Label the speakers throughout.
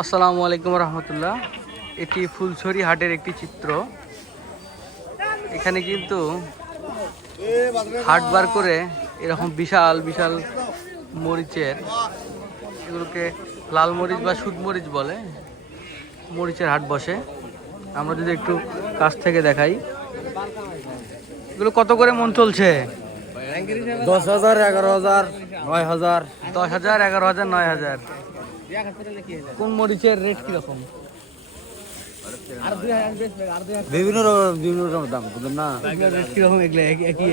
Speaker 1: আসসালামু আলাইকুম রহমতুল্লাহ। এটি ফুলছড়ি হাটের একটি চিত্র। এখানে কিন্তু হাট বার করে এরকম বিশাল বিশাল মরিচের এগুলোকে লাল মরিচ বা সুদ মরিচ বলে মরিচের হাট বসে। আমরা যদি একটু কাছ থেকে দেখাই। এগুলো কত করে মন চলছে?
Speaker 2: দশ হাজার এগারো হাজার নয় হাজার।
Speaker 1: দশ হাজার এগারো হাজার নয় হাজার। কোন মরিচের রেট কীরকম?
Speaker 2: বিভিন্ন রকম বিভিন্ন রকম দাম বুঝলেন না?
Speaker 1: রেট কীরকম এগুলো একই একই?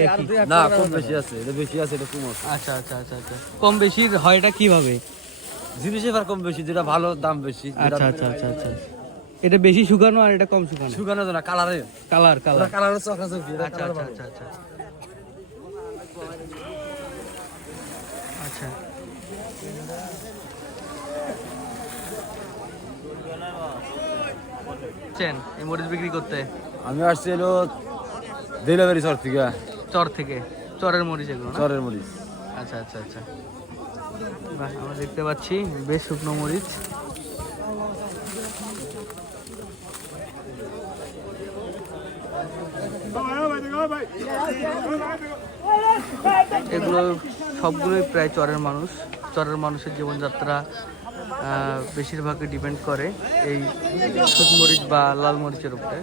Speaker 2: না কম বেশি আছে এটা বেশি আছে এটা কম আছে।
Speaker 1: আচ্ছা আচ্ছা আচ্ছা আচ্ছা। কম বেশি হয়টা কীভাবে?
Speaker 2: জিনিসের আর কম বেশি যেটা ভালো দাম বেশি
Speaker 1: আচ্ছা আচ্ছা আচ্ছা আচ্ছা। এটা বেশি শুকানো আর এটা কম শুকানো?
Speaker 2: শুকানো না কালারে
Speaker 1: কালার কালার
Speaker 2: কালারের
Speaker 1: আচ্ছা আচ্ছা আচ্ছা আচ্ছা। আচ্ছা। চেন এই মরিচ বিক্রি করতে?
Speaker 2: আমি আসছি এলো দিলাবাড়ি চর থেকে।
Speaker 1: চর থেকে। চরের মরিচ এগুলো
Speaker 2: চরের মরিচ।
Speaker 1: আচ্ছা আচ্ছা আচ্ছা। আমরা দেখতে পাচ্ছি বেশ শুকনো মরিচ। এগুলো সবগুলোই প্রায় চরের মানুষ। চরের মানুষের জীবনযাত্রা বেশিরভাগই ডিপেন্ড করে এই মরিচ বা লাল মরিচের উপরে।